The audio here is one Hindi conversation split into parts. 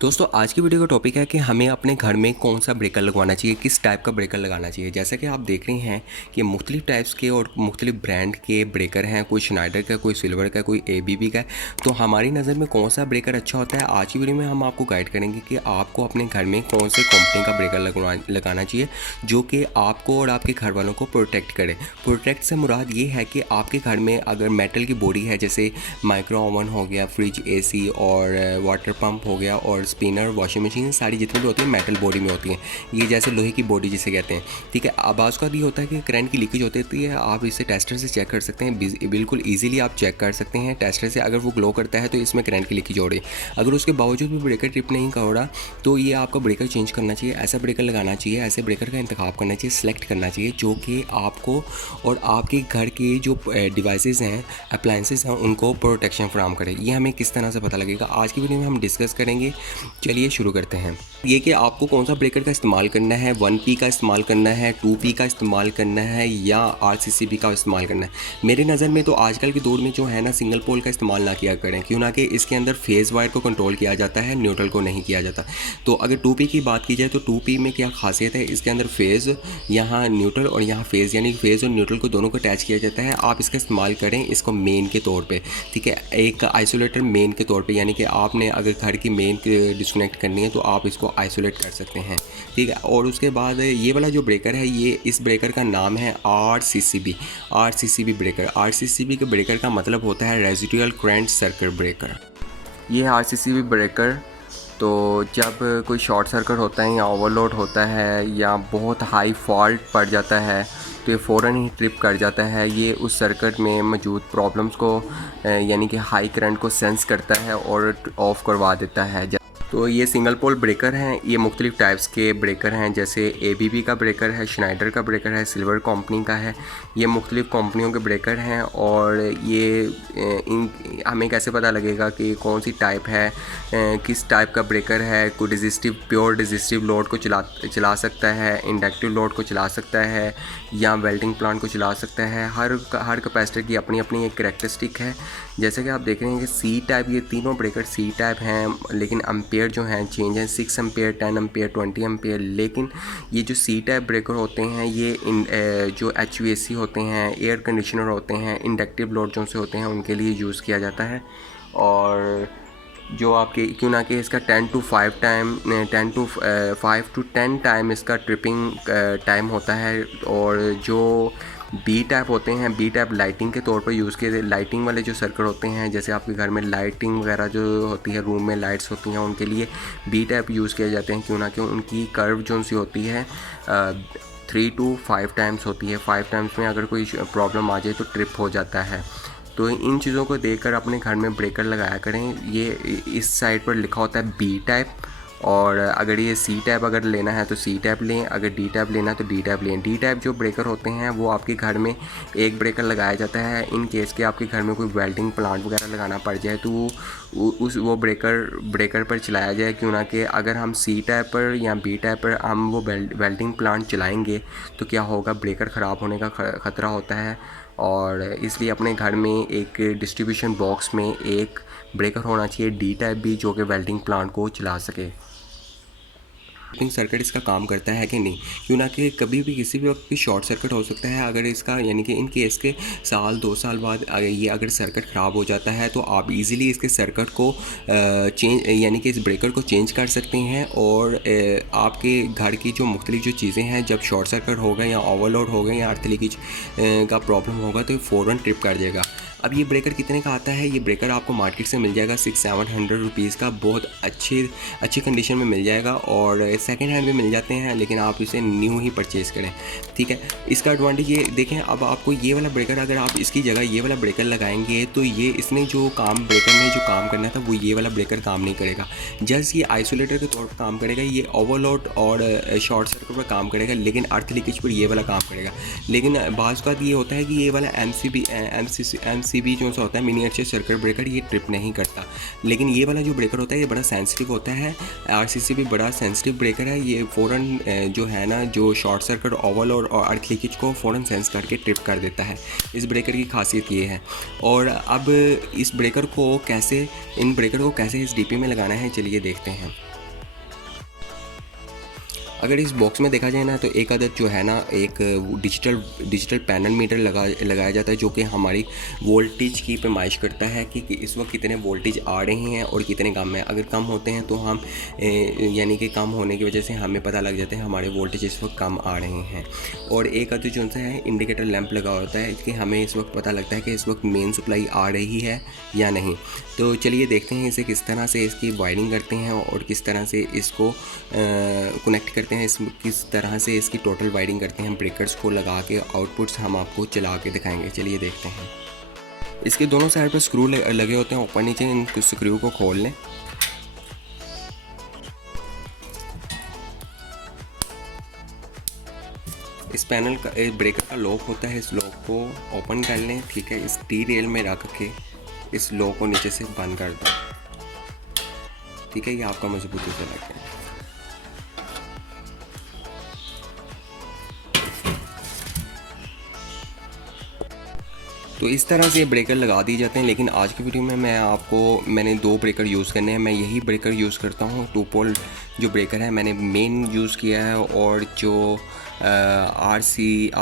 दोस्तों आज की वीडियो का टॉपिक है कि हमें अपने घर में कौन सा ब्रेकर लगवाना चाहिए, किस टाइप का ब्रेकर लगाना चाहिए। जैसा कि आप देख रहे हैं कि मुख्तलिफ टाइप्स के और मुख्तलिफ ब्रांड के ब्रेकर हैं, कोई श्नाइडर का, कोई सिल्वर का, कोई एबीबी का है। तो हमारी नज़र में कौन सा ब्रेकर अच्छा होता है, आज की वीडियो में हम आपको गाइड करेंगे कि आपको अपने घर में कौन से कंपनी का ब्रेकर लगाना चाहिए जो कि आपको और आपके घर वालों को प्रोटेक्ट करे। प्रोटेक्ट से मुराद ये है कि आपके घर में अगर मेटल की बॉडी है, जैसे माइक्रो ओवन हो गया, फ्रिज, एसी और वाटर पंप हो गया और स्पिनर, वॉशिंग मशीन, सारी जितनी भी होती हैं मेटल बॉडी में होती हैं। ये जैसे लोहे की बॉडी जिसे कहते हैं, ठीक है। आवाज़ का भी होता है कि करंट की लीकेज होती है, आप इसे टेस्टर से चेक कर सकते हैं, बिल्कुल ईजिली आप चेक कर सकते हैं टेस्टर से। अगर वो ग्लो करता है तो इसमें करंट की लीकेज हो रही है। अगर उसके बावजूद भी ब्रेकर ट्रिप नहीं हो रहा तो ये आपका ब्रेकर चेंज करना चाहिए, ऐसा ब्रेकर लगाना चाहिए, ऐसे ब्रेकर का इंतखाब करना चाहिए, सेलेक्ट करना चाहिए जो कि आपको और आपके घर के जो डिवाइसेस हैं, अप्लाइंसेस हैं, उनको प्रोटेक्शन फराहम करे। ये हमें किस तरह से पता लगेगा, आज की वीडियो में हम डिस्कस करेंगे। चलिए शुरू करते हैं। ये कि आपको कौन सा ब्रेकर का इस्तेमाल करना है, 1P का इस्तेमाल करना है, 2P का इस्तेमाल करना है या RCCB का इस्तेमाल करना है। मेरे नज़र में तो आजकल के दौर में जो है ना, सिंगल पोल का इस्तेमाल ना किया करें, क्यों ना कि इसके अंदर फेज़ वायर को कंट्रोल किया जाता है, न्यूट्रल को नहीं किया जाता। तो अगर 2P की बात की जाए तो 2P में क्या खासियत है, इसके अंदर फेज़, यहाँ न्यूट्रल और यहाँ फेज़, यानी फेज़ और न्यूट्रल को दोनों को अटैच किया जाता है। आप इसका इस्तेमाल करें इसको मेन के तौर पे, ठीक है, एक आइसोलेटर मेन के तौर पे, यानी कि आपने अगर घर की मेन डिस्कनेक्ट करनी है तो आप इसको आइसोलेट कर सकते हैं, ठीक है। और उसके बाद ये वाला जो ब्रेकर है, ये इस ब्रेकर का नाम है RCCB ब्रेकर। RCCB के ब्रेकर का मतलब होता है रेजिडुअल करंट सर्किट ब्रेकर। ये है RCCB ब्रेकर। तो जब कोई शॉर्ट सर्किट होता है या ओवरलोड होता है या बहुत हाई फॉल्ट पड़ जाता है तो ये फ़ौरन ही ट्रिप कर जाता है। ये उस सर्किट में मौजूद प्रॉब्लम्स को यानी कि हाई करंट को सेंस करता है और ऑफ़ करवा देता है। तो ये सिंगल पोल ब्रेकर हैं, ये मुख्तलिफ टाइप्स के ब्रेकर हैं, जैसे एबीबी का ब्रेकर है, श्नाइडर का ब्रेकर है, सिल्वर कंपनी का है। ये मुख्तलिफ कंपनियों के ब्रेकर हैं। और ये हमें कैसे पता लगेगा कि कौन सी टाइप है, किस टाइप का ब्रेकर है। कोई रेजिस्टिव, प्योर रेजिस्टिव लोड को चला सकता है, इंडक्टिव लोड को चला सकता है या वेल्डिंग प्लांट को चला सकता है। हर कैपेसिटर की अपनी अपनी एक करैक्टरिस्टिक है। जैसे कि आप देख रहे हैं कि सी टाइप, ये तीनों ब्रेकर सी टाइप हैं, लेकिन एम्पेयर जो हैं चेंज हैं, 6 एम्पेयर, 10 एम्पेयर, 20 एम्पेयर। लेकिन ये जो सी टाइप ब्रेकर होते हैं, ये जो HVAC होते हैं, एयर कंडीशनर होते हैं, इंडक्टिव लोड जो से होते हैं, उनके लिए यूज़ किया जाता है। और जो आपके, क्यों ना कि इसका 10 to 5 to 10 टाइम इसका ट्रिपिंग टाइम होता है। और जो बी टाइप होते हैं, बी टाइप लाइटिंग के तौर पर यूज़ किए, लाइटिंग वाले जो सर्किट होते हैं, जैसे आपके घर में लाइटिंग वगैरह जो होती है, रूम में लाइट्स होती हैं, उनके लिए बी टाइप यूज़ किए जाते हैं, क्यों ना कि उनकी कर्व जो सी होती है 3 to 5 टाइम्स होती है। 5 टाइम्स में अगर कोई प्रॉब्लम आ जाए तो ट्रिप हो जाता है। तो इन चीज़ों को देखकर अपने घर में ब्रेकर लगाया करें। ये इस साइड पर लिखा होता है बी टाइप, और अगर ये सी टाइप अगर लेना है तो सी टाइप लें, अगर डी टाइप लेना है तो डी टाइप लें। डी टाइप जो ब्रेकर होते हैं वो आपके घर में एक ब्रेकर लगाया जाता है। इन केस के आपके घर में कोई वेल्डिंग प्लांट वगैरह लगाना पड़ जाए तो वो ब्रेकर पर चलाया जाए, क्यों ना कि अगर हम सी टाइप पर या बी टाइप पर हम वो वेल्डिंग प्लांट चलाएँगे तो क्या होगा, ब्रेकर ख़राब होने का ख़तरा होता है। और इसलिए अपने घर में एक डिस्ट्रीब्यूशन बॉक्स में एक ब्रेकर होना चाहिए डी टाइप भी, जो कि वेल्डिंग प्लांट को चला सके। ट्रिपिंग सर्किट इसका काम करता है कि नहीं, क्यों ना कि कभी भी किसी भी वक्त भी शॉर्ट सर्किट हो सकता है। अगर इसका, यानी कि इन केस के साल 2 साल बाद ये अगर सर्किट ख़राब हो जाता है तो आप इजीली इसके सर्किट को चेंज, यानी कि इस ब्रेकर को चेंज कर सकते हैं। और आपके घर की जो मुख्तलिफ जो चीज़ें हैं, जब शॉर्ट सर्किट होगा या ओवरलोड होगा या अर्थ लीकेज का प्रॉब्लम होगा तो फ़ौरन ट्रिप कर जाएगा। अब ये ब्रेकर कितने का आता है, ये ब्रेकर आपको मार्केट से मिल जाएगा 600-700 रुपीज़ का, बहुत अच्छी कंडीशन में मिल जाएगा। और सेकंड हैंड भी मिल जाते हैं, लेकिन आप इसे न्यू ही परचेज़ करें, ठीक है। इसका एडवांटेज ये देखें, अब आपको ये वाला ब्रेकर, अगर आप इसकी जगह ये वाला ब्रेकर लगाएंगे तो ये इसने जो काम, ब्रेकर ने जो काम करना था वो ये वाला ब्रेकर काम नहीं करेगा। जस्ट ये आइसोलेटर के तौर पर काम करेगा, ये ओवरलोड और शॉर्ट सर्किट पर काम करेगा, लेकिन अर्थ लीकेज पर ये वाला काम करेगा। लेकिन बाज़ बात ये होता है कि ये वाला RCB जो सा होता है, मिनिएचर सर्किट ब्रेकर, ये ट्रिप नहीं करता। लेकिन ये वाला जो ब्रेकर होता है ये बड़ा सेंसिटिव होता है। RCC भी बड़ा सेंसिटिव ब्रेकर है। ये फ़ौरन जो है ना, जो शॉर्ट सर्किट, ओवल और अर्थ लीकेज को फ़ौरन सेंस करके ट्रिप कर देता है। इस ब्रेकर की खासियत ये है। और अब इन ब्रेकर को कैसे इस DP में लगाना है, चलिए देखते हैं। अगर इस बॉक्स में देखा जाए ना, तो एक आदत जो है ना, एक डिजिटल पैनल मीटर लगाया जाता है, जो कि हमारी वोल्टेज की पैमाइश करता है कि इस वक्त कितने वोल्टेज आ रहे हैं और कितने कम हैं। अगर कम होते हैं तो हम यानी कि कम होने की वजह से हमें पता लग जाता है हमारे वोल्टेज इस वक्त कम आ रहे हैं। और एक आदत जो है इंडिकेटर लैंप लगा होता है कि हमें इस वक्त पता लगता है कि इस वक्त मेन सप्लाई आ रही है या नहीं। तो चलिए देखते हैं इसे किस तरह से इसकी वायरिंग करते हैं और किस तरह से इसको कनेक्ट करते हैं, किस तरह से इसकी टोटल वायरिंग करते हैं। ब्रेकर्स को लगा के आउटपुट्स हम आपको चला के दिखाएंगे। चलिए देखते हैं। इसके दोनों साइड पर स्क्रू लगे होते हैं ऊपर नीचे। इन स्क्रू को खोल लें। इस पैनल का ब्रेकर का लॉक होता है, इस लॉक को ओपन कर लें। ठीक है, इस टी रेल में रख के इस लॉक को नीचे से बंद कर दें। ठीक है, ये आपका मजबूती से लग गया। तो इस तरह से ब्रेकर लगा दिए जाते हैं। लेकिन आज की वीडियो में मैंने 2 ब्रेकर यूज़ करने हैं। मैं यही ब्रेकर यूज़ करता हूँ। 2 पोल जो ब्रेकर है मैंने मेन यूज़ किया है, और जो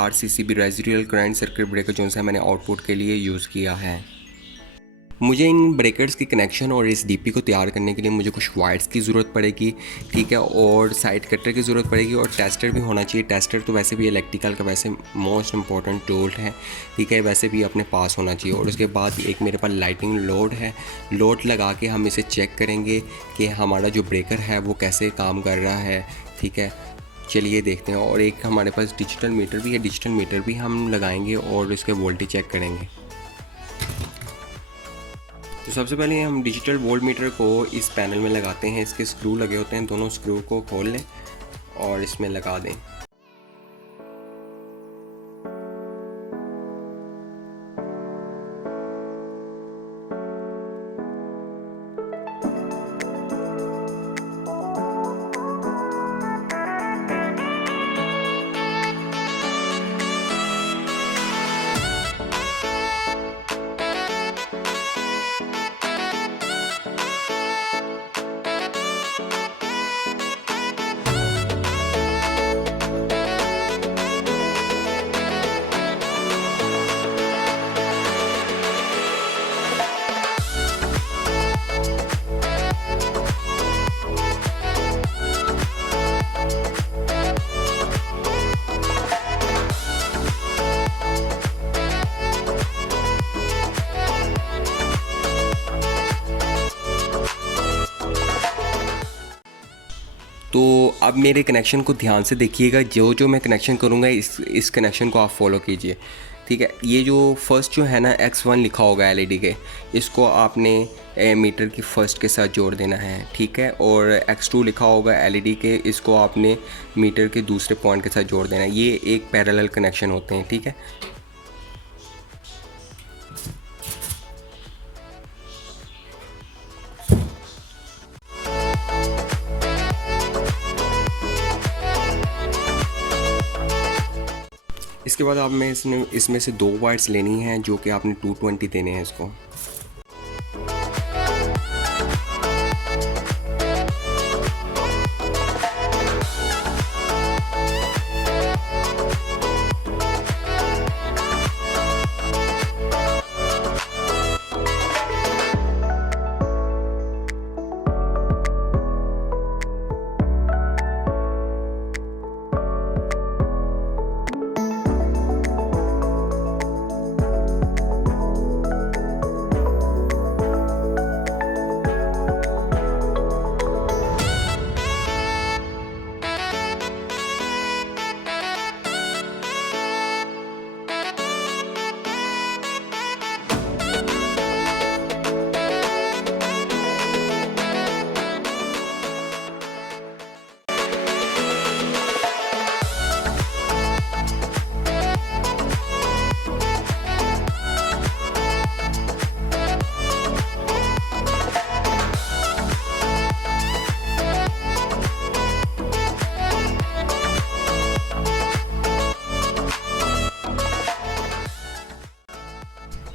RCCB residual current circuit breaker जो है मैंने आउटपुट के लिए यूज़ किया है। मुझे इन ब्रेकर्स की कनेक्शन और इस DP को तैयार करने के लिए मुझे कुछ वायर्स की ज़रूरत पड़ेगी। ठीक है, और साइड कटर की ज़रूरत पड़ेगी, और टेस्टर भी होना चाहिए। टेस्टर तो वैसे भी इलेक्ट्रिकल का वैसे मोस्ट इम्पॉर्टेंट टूल है। ठीक है, वैसे भी अपने पास होना चाहिए। और उसके बाद एक मेरे पास लाइटिंग लोड है। लोड लगा के हम इसे चेक करेंगे कि हमारा जो ब्रेकर है वो कैसे काम कर रहा है। ठीक है, चलिए देखते हैं। और एक हमारे पास डिजिटल मीटर भी है। डिजिटल मीटर भी हम लगाएंगे और उसके वोल्टेज चेक करेंगे। तो सबसे पहले हम डिजिटल वोल्ट मीटर को इस पैनल में लगाते हैं। इसके स्क्रू लगे होते हैं, दोनों स्क्रू को खोल लें और इसमें लगा दें। तो अब मेरे कनेक्शन को ध्यान से देखिएगा। जो मैं कनेक्शन करूँगा इस कनेक्शन को आप फॉलो कीजिए। ठीक है, ये जो फर्स्ट जो है ना X1 लिखा होगा LED के, इसको आपने मीटर की फर्स्ट के साथ जोड़ देना है। ठीक है, और X2 लिखा होगा LED के, इसको आपने मीटर के दूसरे पॉइंट के साथ जोड़ देना है। ये एक पैरेलल कनेक्शन होते हैं। ठीक है, इसके बाद आप में इसमें से 2 वायर्स लेनी हैं, जो कि आपने 220 देने हैं इसको।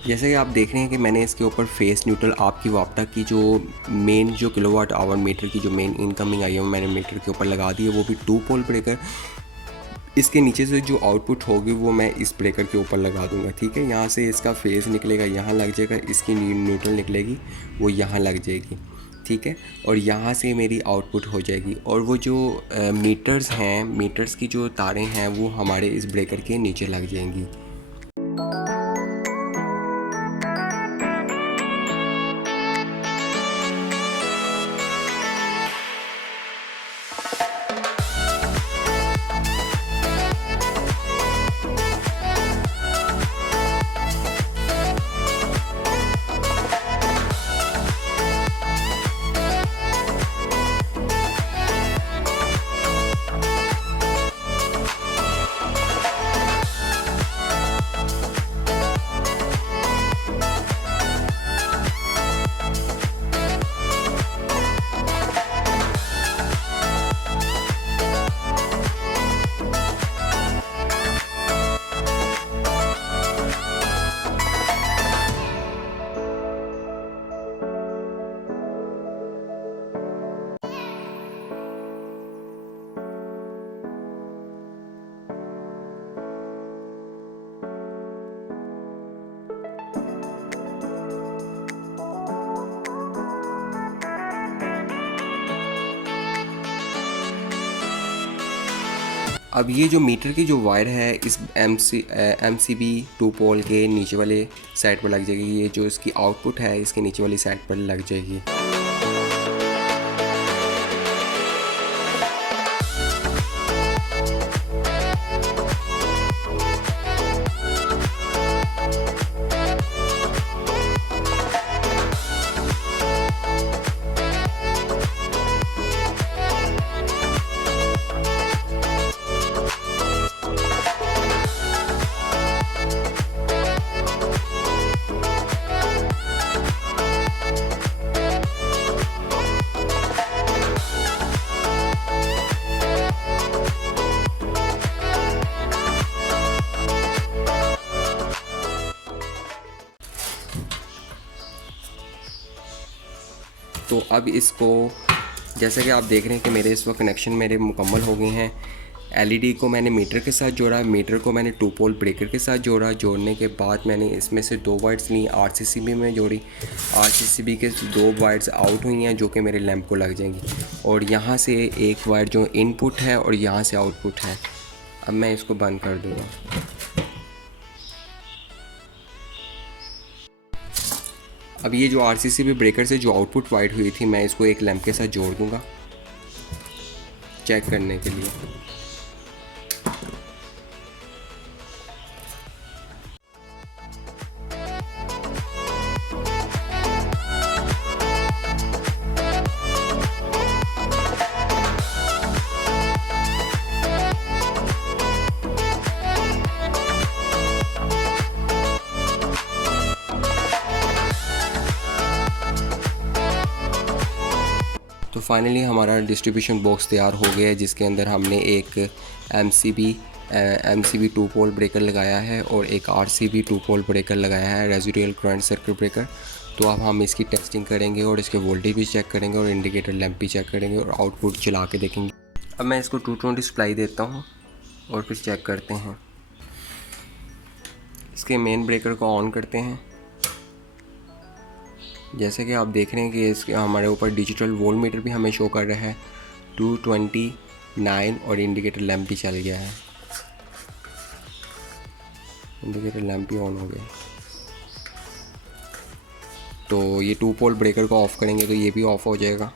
जैसे कि आप देख रहे हैं कि मैंने इसके ऊपर फेस न्यूट्रल आपकी वापटा की जो मेन जो किलोवाट आवर मीटर की जो मेन इनकमिंग आई है वो मैंने मीटर के ऊपर लगा दी है, वो भी 2 पोल ब्रेकर। इसके नीचे से जो आउटपुट होगी वो मैं इस ब्रेकर के ऊपर लगा दूंगा, ठीक है। यहाँ से इसका फेस निकलेगा, यहाँ लग जाएगा, इसकी न्यूट्रल निकलेगी वो यहाँ लग जाएगी, ठीक है। और यहाँ से मेरी आउटपुट हो जाएगी और वो जो मीटर्स हैं, मीटर्स की जो तारें हैं वो हमारे इस ब्रेकर के नीचे लग जाएंगी। अब ये जो मीटर की जो वायर है इस एम सी बी 2 पोल के नीचे वाले साइड पर लग जाएगी। ये जो इसकी आउटपुट है इसके नीचे वाली साइड पर लग जाएगी। तो अब इसको जैसे कि आप देख रहे हैं कि मेरे इस वक्त कनेक्शन मेरे मुकम्मल हो गए हैं। एलईडी को मैंने मीटर के साथ जोड़ा, मीटर को मैंने 2 पोल ब्रेकर के साथ जोड़ा। जोड़ने के बाद मैंने इसमें से 2 वायर्स ली, आरसीसीबी में जोड़ी। आरसीसीबी के 2 वायर्स आउट हुई हैं जो कि मेरे लैंप को लग जाएंगी। और यहाँ से एक वायर जो इनपुट है और यहाँ से आउटपुट है। अब मैं इसको बंद कर दूँगा। अब ये जो आरसीसीबी ब्रेकर से जो आउटपुट वाइड हुई थी मैं इसको एक लैंप के साथ जोड़ दूंगा चेक करने के लिए। तो फाइनली हमारा डिस्ट्रीब्यूशन बॉक्स तैयार हो गया है जिसके अंदर हमने एक एम सी बी 2 पोल ब्रेकर लगाया है और एक RCB 2 पोल ब्रेकर लगाया है, रेजिडुअल करंट सर्किट ब्रेकर। तो अब हम इसकी टेस्टिंग करेंगे और इसके वोल्टेज भी चेक करेंगे और इंडिकेटर लैंप भी चेक करेंगे और आउटपुट चला के देखेंगे। अब मैं इसको 220 सप्लाई देता हूँ और फिर चेक करते हैं। इसके मेन ब्रेकर को ऑन करते हैं। जैसे कि आप देख रहे हैं कि इसके हमारे ऊपर डिजिटल वोल्ट मीटर भी हमें शो कर रहा है 229 और इंडिकेटर लैंप भी चल गया है। इंडिकेटर लैंप भी ऑन हो गया। तो ये 2 पोल ब्रेकर को ऑफ़ करेंगे तो ये भी ऑफ़ हो जाएगा।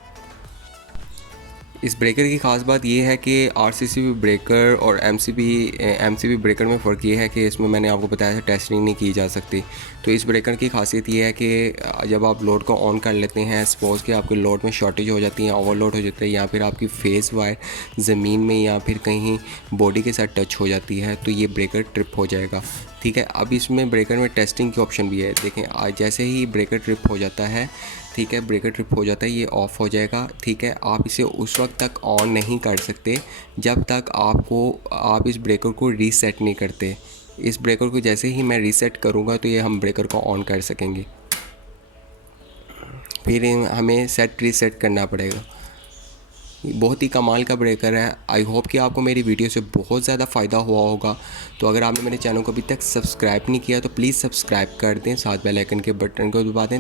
इस ब्रेकर की ख़ास बात ये है कि आरसीसीबी ब्रेकर और एमसीबी ब्रेकर में फ़र्क ये है कि इसमें मैंने आपको बताया था टेस्टिंग नहीं की जा सकती। तो इस ब्रेकर की खासियत ये है कि जब आप लोड को ऑन कर लेते हैं, सपोज़ कि आपके लोड में शॉर्टेज हो जाती है, ओवरलोड हो जाता है या फिर आपकी फेस वायर ज़मीन में या फिर कहीं बॉडी के साथ टच हो जाती है तो ये ब्रेकर ट्रिप हो जाएगा। ठीक है, अब इसमें ब्रेकर में टेस्टिंग की ऑप्शन भी है। देखें, जैसे ही ब्रेकर ट्रिप हो जाता है, ठीक है, ब्रेकर ट्रिप हो जाता है, ये ऑफ़ हो जाएगा। ठीक है, आप इसे उस वक्त तक ऑन नहीं कर सकते जब तक आप इस ब्रेकर को रीसेट नहीं करते। इस ब्रेकर को जैसे ही मैं रीसेट करूँगा तो ये हम ब्रेकर को ऑन कर सकेंगे। फिर हमें सेट रीसेट करना पड़ेगा। बहुत ही कमाल का ब्रेकर है। आई होप कि आपको मेरी वीडियो से बहुत ज़्यादा फ़ायदा हुआ होगा। तो अगर आपने मेरे चैनल को अभी तक सब्सक्राइब नहीं किया तो प्लीज़ सब्सक्राइब कर दें, साथ बेल आइकन के बटन को दबा दें।